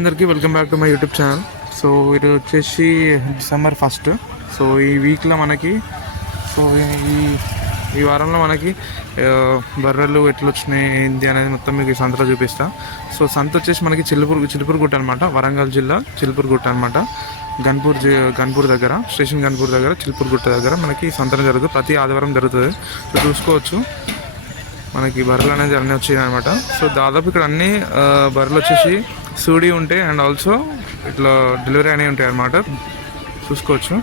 అందరికీ welcome back to my YouTube channel. So ఇది వచ్చేసి డిసెంబర్ 1. సో ఈ వీక్లో మనకి ఈ వారంలో మనకి బర్రెలు ఎట్లా వచ్చినాయి ఏంటి అనేది మొత్తం మీకు ఈ సంతలో చూపిస్తా. సో సంత వచ్చేసి మనకి చిలుపురుగుట్ట అనమాట, వరంగల్ జిల్లా చిలుపురుగుట్ట అనమాట. గన్పూర్ దగ్గర, స్టేషన్ గన్పూర్ దగ్గర, చిలుపురుగుట్ట దగ్గర మనకి సంతలో జరుగుతుంది. ప్రతి ఆదివారం జరుగుతుంది. సో చూసుకోవచ్చు మనకి బర్రెలు అనేది అన్నీ వచ్చాయి అనమాట. సో దాదాపు ఇక్కడ అన్ని బర్రెలు వచ్చేసి సూడి ఉంటాయి అండ్ ఆల్సో ఇట్లా డెలివరీ అనేవి ఉంటాయి అన్నమాట. చూసుకోవచ్చు.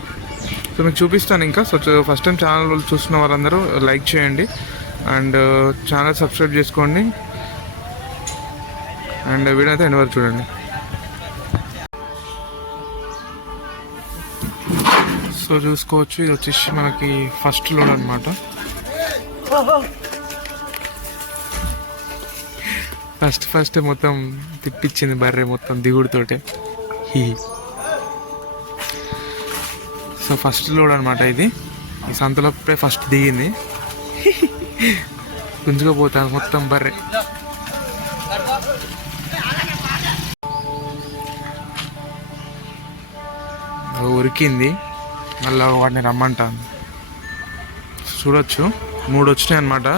సో మీకు చూపిస్తాను ఇంకా. సో ఫస్ట్ టైం ఛానల్ చూస్తున్న వారందరూ లైక్ చేయండి అండ్ ఛానల్ సబ్స్క్రైబ్ చేసుకోండి అండ్ వీడియో అయితే ఎండ్ వరకు చూడండి. సో చూసుకోవచ్చు, ఇది వచ్చేసి మనకి ఫస్ట్ లోడ్ అనమాట. ఫస్ట్ మొత్తం తిప్పించింది బర్రె మొత్తం దిగుడుతోటే. సో ఫస్ట్ లోడ్ అనమాట ఇది. ఈ సంతలో ఫస్ట్ దిగింది. గుంజుకపోతాను మొత్తం బర్రె. ఉరికింది, మళ్ళీ వాడిని రమ్మంటాను. చూడొచ్చు 3 వచ్చినాయి అనమాట.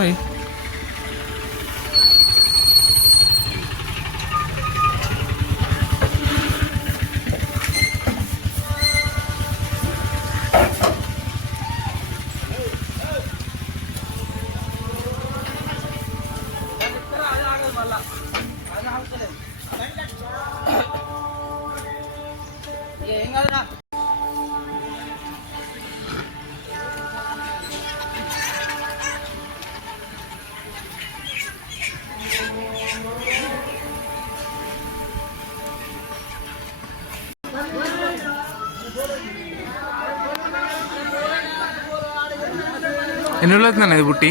ఎన్ని రోజులు అవుతుంది అన్నది బుట్టి?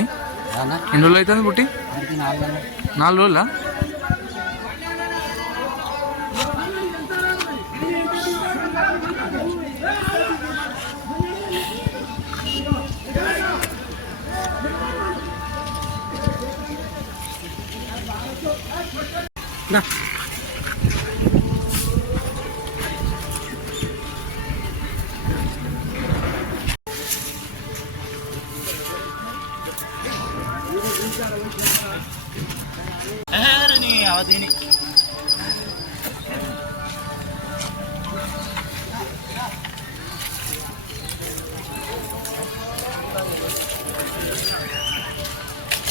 ఎన్ని రోజులు అవుతుంది బుట్టి? 4 రోజులా?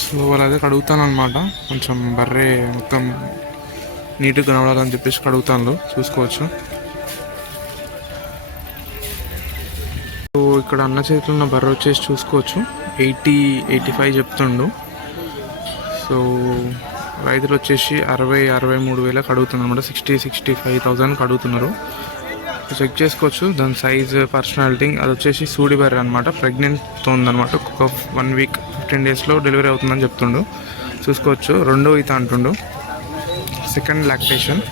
సో వాళ్ళు అదే కడుగుతాను అనమాట. కొంచెం బర్రె మొత్తం నీట్గా కనబడాలని చెప్పేసి కడుగుతాను. చూసుకోవచ్చు. సో ఇక్కడ అన్న చేతిలో ఉన్న బర్రె వచ్చేసి చూసుకోవచ్చు 80-85 చెప్తుండు. సో రైతులు వచ్చేసి 60-63 వేలకు అడుగుతున్నారు అనమాట. 60-65,000 అడుగుతున్నారు. చెక్ చేసుకోవచ్చు దాని సైజ్, పర్సనాలిటీ. అది వచ్చేసి సూడి బర్రె అనమాట. ప్రెగ్నెంట్తో ఉందన్నమాట. ఒక 1 వీక్ 15 డేస్లో డెలివరీ అవుతుందని చెప్తుండు. చూసుకోవచ్చు. 2వ ఈత అంటుండు, సెకండ్ లాక్టేషన్.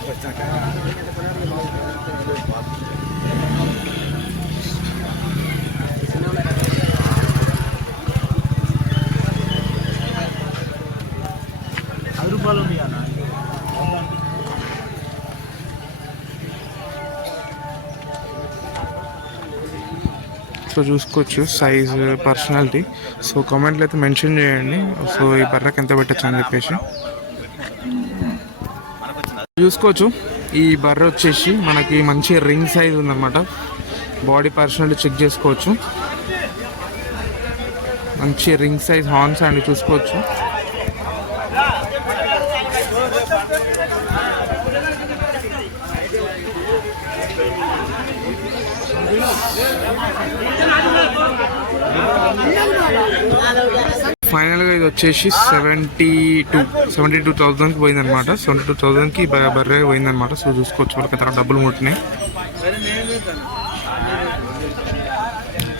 సో చూసుకోవచ్చు సైజ్, పర్సనాలిటీ. సో కామెంట్లో అయితే మెన్షన్ చేయండి. సో ఈ బర్రెకి ఎంత పెట్టచ్చు అని చెప్పేసి. చూసుకోవచ్చు ఈ బర్రె వచ్చేసి మనకి మంచి రింగ్ సైజ్ ఉందన్నమాట. బాడీ పర్సనాలిటీ చెక్ చేసుకోవచ్చు. మంచి రింగ్ సైజ్ హార్న్స్ అండ్ చూసుకోవచ్చు. ఫైనల్గా ఇది వచ్చేసి 72,000కి పోయిందనమాట. 72,000కి బర్రె పోయిందనమాట. సో చూసుకోవచ్చు వాళ్ళకి తర్వాత డబ్బులు ముట్టినాయి.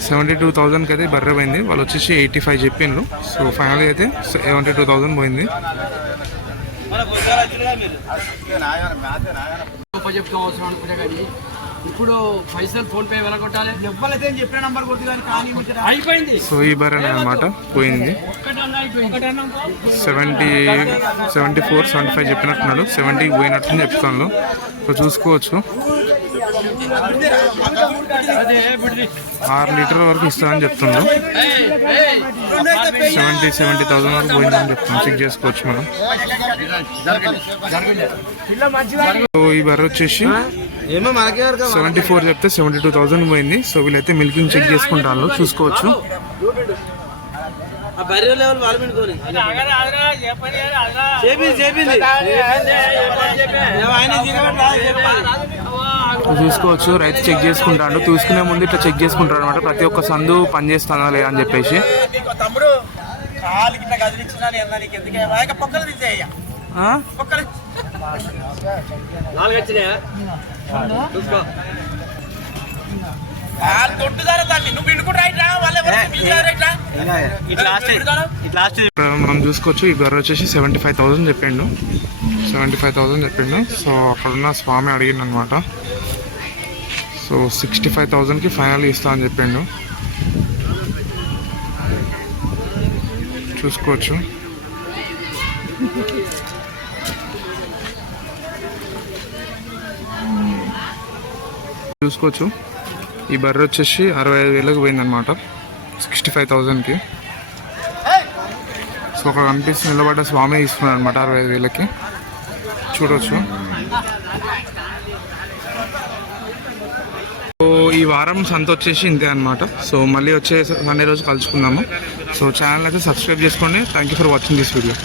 72,000కి అయితే బర్రె పోయింది. వాళ్ళు వచ్చేసి 85 చెప్పిండ్రు. సో ఫైనల్గా అయితే 72,000 పోయింది. ఇప్పుడు పైసలు ఫోన్ పే వెళ్ళగొట్టాలి ఎవ్వరైతే చెప్పిన నంబర్ కొట్టి కానీ అయిపోయింది. సో ఈ బర్రె అనమాట పోయింది. 74, 75 చెప్పినట్టున్నాడు. 70 పోయినట్టు చెప్తాను. సో చూసుకోవచ్చు 6 లీటర్ వరకు ఇస్తానని చెప్తున్నాడు. 70,000 వరకు పోయిందని చెప్తాను. చెక్ చేసుకోవచ్చు మనం. సో ఈ బర్రె వచ్చేసి 74 చెప్తే 72,000 పోయింది. సో వీళ్ళైతే మిల్కింగ్ చెక్ చేసుకుంటారు, చూసుకోవచ్చు. చూసుకోవచ్చు రైతు చెక్ చేసుకుంటాడు. చూసుకునే ముందు ఇట్లా చెక్ చేసుకుంటాడు అనమాట. ప్రతి ఒక్క సందు పని చేస్తానా లేదా అని చెప్పేసి. తమ్ముడు కాలు గిట్లా కదిలించినా నీకు ఎందుకు పొక్కలు తీసేయ్యా మనం చూసుకోవచ్చు. ఈ బర్రె వచ్చేసి 75,000 చెప్పిండు. 75,000 చెప్పిండు. సో అక్కడున్న స్వామి అడిగిండు అనమాట. సో 65,000కి ఫైనల్ ఇస్తా అని చెప్పిండు. చూసుకోవచ్చు. ఈ బర్రె వచ్చేసి 65,000కి పోయిందనమాట. 65,000కి. సో అక్కడ కనిపిస్తూ నిలబడ్డ స్వామి తీసుకున్నాడు అనమాట 65,000కి. చూడవచ్చు. సో ఈ వారం సంత వచ్చేసి ఇంతే అనమాట. సో మళ్ళీ వచ్చే సండే రోజు కలుసుకుందాము. సో ఛానల్ అయితే సబ్స్క్రైబ్ చేసుకోండి. Thank you for watching this video.